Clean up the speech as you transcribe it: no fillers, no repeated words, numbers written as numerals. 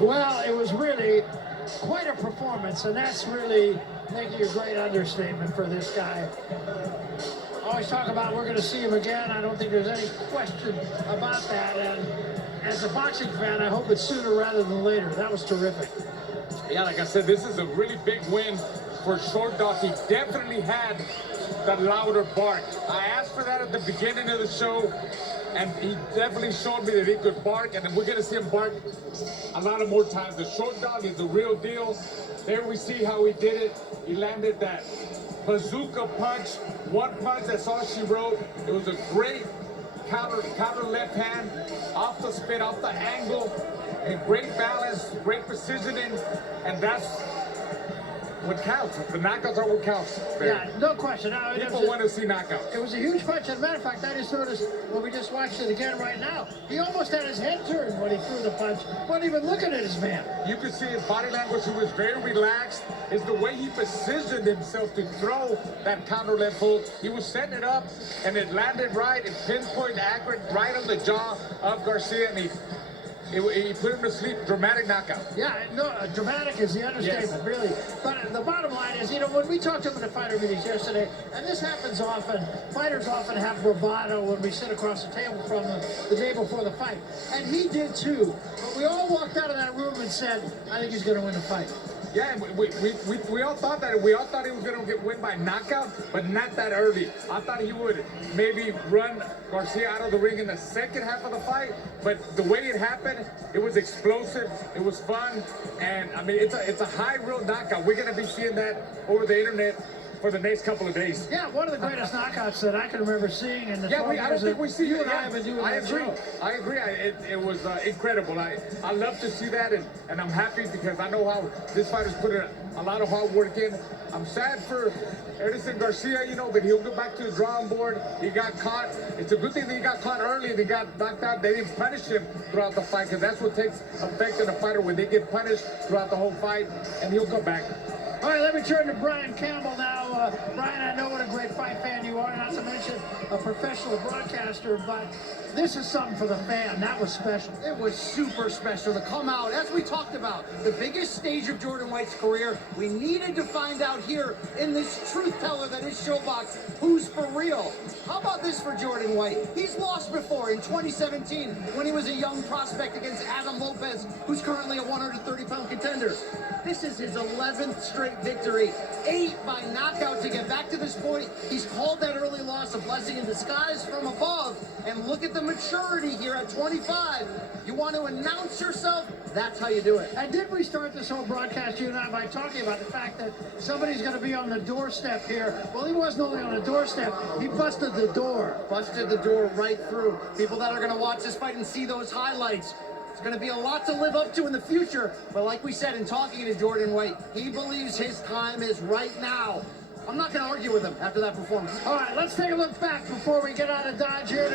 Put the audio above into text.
Well, it was really quite a performance, and that's really making a great understatement for this guy. Always talk about we're going to see him again. I don't think there's any question about that. And as a boxing fan, I hope it's sooner rather than later. That was terrific. Yeah, like I said, this is a really big win for Shortdog. He definitely had the louder bark. I asked for that at the beginning of the show, and he definitely showed me that he could bark, and we're going to see him bark a lot of more times. The Shortdog is the real deal. There we see how he did it. He landed that bazooka punch, one punch, that's all she wrote. It was a great counter left hand, off the spin, off the angle, and great balance, great precisioning, and that's what counts. The knockouts are what counts. Yeah, no question. Now, people want to see knockouts. It was a huge punch. As a matter of fact, I just noticed when we just watched it again right now, he almost had his head turned when he threw the punch. Wasn't even looking at his man. You could see his body language. He was very relaxed. It's the way he positioned himself to throw that counter left hook. He was setting it up, and it landed right. It pinpoint accurate right on the jaw of Garcia, and he put him to sleep. Dramatic knockout. Yeah, no, dramatic is the understatement, yes. Really. But the bottom line is, you know, when we talked to him in the fighter meetings yesterday, and this happens often, fighters often have bravado when we sit across the table from them the day before the fight. And he did too. But we all walked out of that room and said, I think he's going to win the fight. Yeah, we all thought that. We all thought he was going to win by knockout, but not that early. I thought he would maybe run Garcia out of the ring in the second half of the fight, but the way it happened, it was explosive, it was fun, and I mean, it's a high real knockout. We're going to be seeing that over the internet for the next couple of days. Yeah, one of the greatest knockouts that I can remember seeing in the I don't think we see you it. and I have been doing. I agree. It was incredible. I love to see that, and I'm happy because I know how this fighter's put a lot of hard work in. I'm sad for Eridson Garcia, you know, but he'll go back to the drawing board. He got caught. It's a good thing that he got caught early and he got knocked out. They didn't punish him throughout the fight, because that's what takes effect in a fighter, when they get punished throughout the whole fight, and he'll come back. All right, let me turn to Brian Campbell now. Brian, I know what a great fight fan you are, not to mention a professional broadcaster, but this is something for the fan. That was special. It was super special to come out, as we talked about, the biggest stage of Jordan White's career. We needed to find out here in this truth teller that is ShowBox who's for real. How about this for Jordan White? He's lost before in 2017 when he was a young prospect against Adam Lopez, who's currently a 130-pound contender. This is his 11th straight victory, 8 by knockout to get back to this point. He's called that early loss a blessing in disguise from above. And look at the maturity here at 25. You want to announce yourself? That's how you do it. And did we start this whole broadcast, you and I, by talking about the fact that somebody's going to be on the doorstep here? Well, he wasn't only on the doorstep, he busted the door. Busted the door right through. People that are going to watch this fight and see those highlights, it's going to be a lot to live up to in the future. But like we said in talking to Jordan White, he believes his time is right now. I'm not going to argue with him after that performance. All right, let's take a look back before we get out of Dodge here.